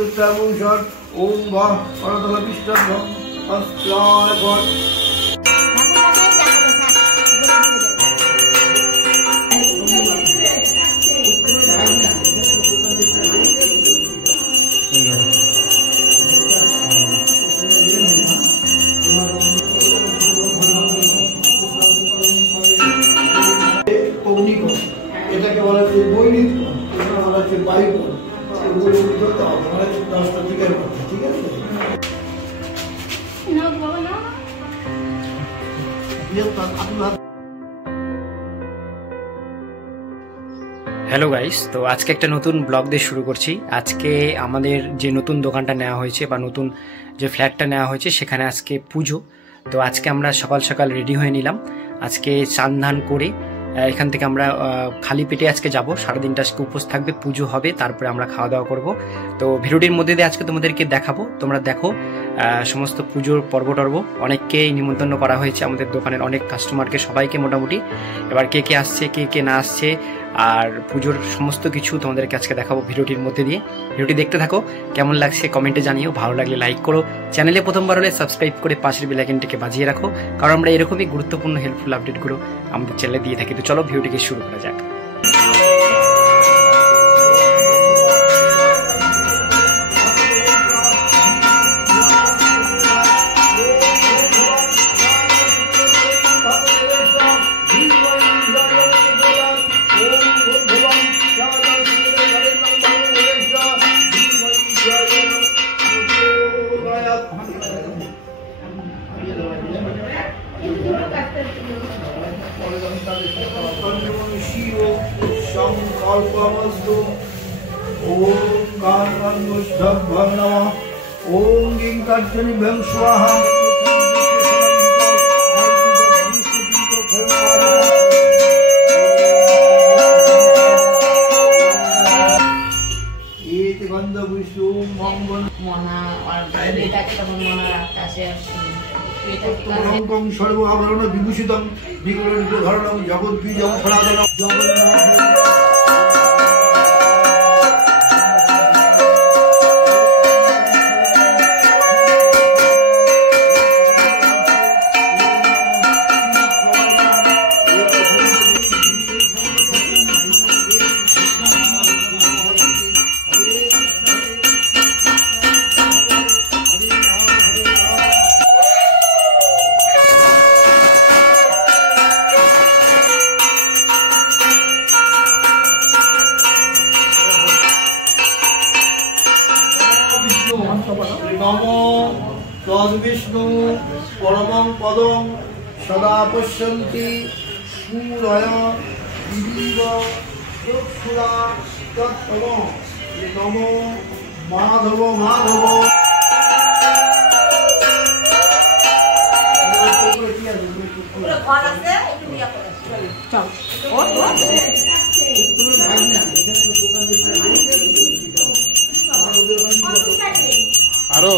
चतुर्थभूषण ओम भः परतल विष्णु अस्त्राय भट्ट এটাকে বলা হচ্ছে বৈদিক এটা বলা হচ্ছে বায়ুকোণ এগুলো উঠতে হবে মানে 10টা দিকের মধ্যে ঠিক আছে না বাবা না হ্যালো গাইস, তো আজকে একটা নতুন ব্লগ দিয়ে শুরু করছি। আজকে আমাদের যে নতুন দোকানটা নেওয়া হয়েছে বা নতুন যে ফ্ল্যাটটা নেওয়া হয়েছে সেখানে আজকে পুজো। তো আজকে আমরা সকাল সকাল রেডি হয়ে নিলাম। আজকে চান ধান করে এখান থেকে আমরা খালি পেটে আজকে যাব, সারাদিনটা আজকে উপোস থাকবে, পুজো হবে, তারপরে আমরা খাওয়া দাওয়া করব। তো ভিডিওটির মধ্যে দিয়ে আজকে তোমাদেরকে দেখাবো, তোমরা দেখো সমস্ত পুজোর পর্ব টর্ব। অনেককেই নিমন্ত্রণ করা হয়েছে আমাদের দোকানের অনেক কাস্টমারকে, সবাইকে মোটামুটি। এবার কে কে আসছে কে কে না আসছে আর পুজোর সমস্ত কিছু তোমাদেরকে আজকে দেখাবো ভিডিওটির মধ্যে দিয়ে। ভিডিওটি দেখতে থাকো, কেমন লাগছে কমেন্টে জানিও, ভালো লাগলে লাইক করো, চ্যানেলে প্রথমবার হলে সাবস্ক্রাইব করে পাশের বেল আইকনটিকে বাজিয়ে রাখো, কারণ আমরা এরকমই গুরুত্বপূর্ণ হেল্পফুল আপডেটগুলো আমাদের চ্যানেলে দিয়ে থাকি। তো চলো ভিডিওটিকে শুরু করা যাক। संकल्पमस्तु ओम कारणमुष्टभ्यं नमः ओम गिंकर्जनिभ्यं स्वाहा एति गंधविष्णु मंगल मना और बेटा के तब मना रखता से रंगं सर्व आभरण विभूषितं विकलित धरणं जगत् बीजं फलादनं जगन्नाथ नमो तद्विष्णु परमं पदं सदा पश्यन्ति सूरय दिवीव चक्षुरा तत्तमो नमो माधव माधव আরো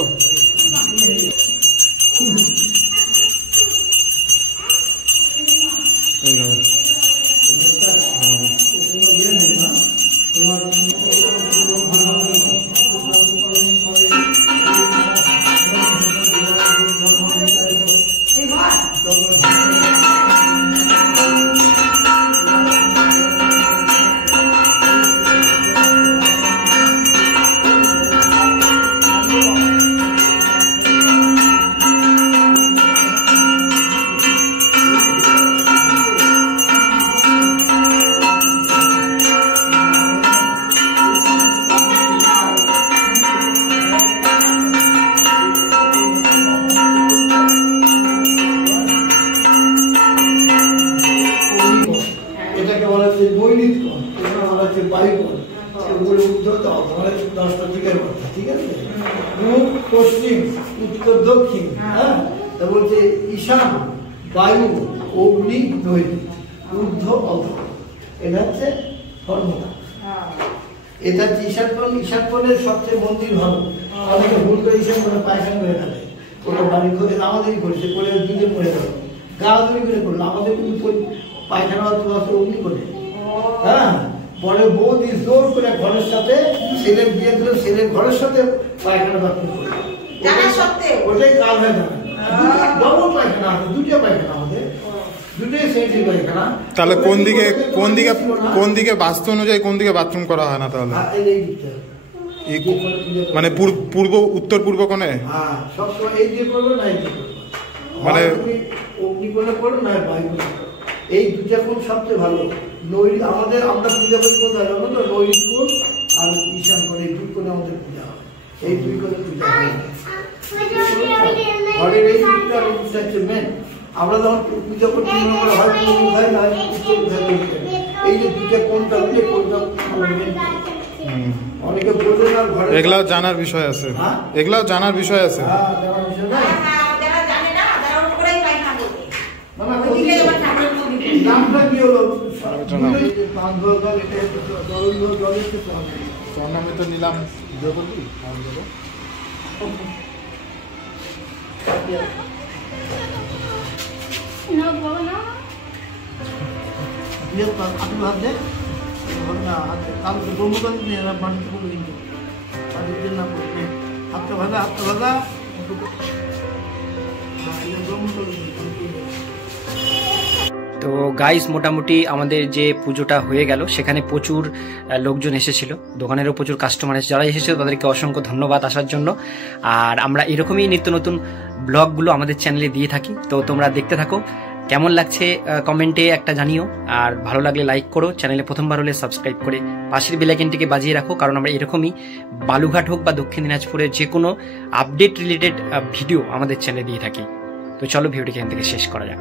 এটাকে বলা হচ্ছে বৈদিক কোণ এটা বলা হচ্ছে বায়ুকোণ এগুলো উঠতে হবে মানে 10টা দিকের মধ্যে ঠিক আছে পূর্ব পশ্চিম উত্তর দক্ষিণ হ্যাঁ তা বলছে ঈশান বায়ু অগ্নি নৈদিক ঊর্ধ্ব অধ এটা হচ্ছে ফর্মুলা এটা হচ্ছে ঈশান কোণের সবচেয়ে মন্দির ভালো অনেকে ভুল করে ঈশান কোণে পায়খানা করে ফেলে ওটা বাড়ি করে আমাদেরই করেছে করে দুধে পড়ে গেল গা দূরি করে করলো আমাদের কিন্তু পায়খানা অথবা অগ্নি করে হ্যাঁ পরে বৌদি জোর করে ঘরের সাথে ছেলের বিয়ে দিল, ছেলের ঘরের সাথে পায়খানা বাথরুম করে ওটাই কাল হয়ে যাবে। ডবল পায়খানা আছে, দুটো পায়খানা আমাদের, দুটোই সেন্ট্রি পায়খানা। তাহলে কোন দিকে বাস্তু অনুযায়ী কোন দিকে বাথরুম করা হয় না তাহলে? মানে পূর্ব উত্তর পূর্ব কোণে? হ্যাঁ, সবসময় এই দিয়ে করবো না এই দিয়ে করবো, মানে অগ্নিকোণে করো না বায়ুকোণে করো, এই দুটা কোণ সবচেয়ে ভালো। আমাদের আমরা পূজা করি কোথায় জানো তো? নৈরিক কোণ আর ঈশান কোণ, এই দুই কোণে আমাদের পূজা হয়, এই দুই কোণে পূজা হয়। ঘরের এই দুইটা হচ্ছে মেন। আমরা যখন পূজা করতে হয় এই যে দুটা কোণটা মিলে কোণটা অনেকে বলবে না ঘরে, এগুলাও জানার বিষয় আছে, এগুলাও জানার বিষয় আছে। নামটা কি হলো? আমি তো নিলাম হাতটা ভাজা, হাতটা ভাজা। তো গাইস মোটামুটি আমাদের যে পুজোটা হয়ে গেল, সেখানে প্রচুর লোকজন এসেছিল, দোকানেরও প্রচুর কাস্টমার এসেছে। যারা এসেছিল তাদেরকে অসংখ্য ধন্যবাদ আসার জন্য। আর আমরা এরকমই নিত্য নতুন ব্লগগুলো আমাদের চ্যানেলে দিয়ে থাকি, তো তোমরা দেখতে থাকো। কেমন লাগছে কমেন্টে একটা জানিও, আর ভালো লাগলে লাইক করো, চ্যানেলে প্রথমবার হলে সাবস্ক্রাইব করে পাশের বেল আইকনটিকে বাজিয়ে রাখো, কারণ আমরা এরকমই বালুঘাট হোক বা দক্ষিণ দিনাজপুরের যে কোনো আপডেট রিলেটেড ভিডিও আমাদের চ্যানেলে দিয়ে থাকি। তো চলো ভিডিওটি এখান থেকে শেষ করা যাক।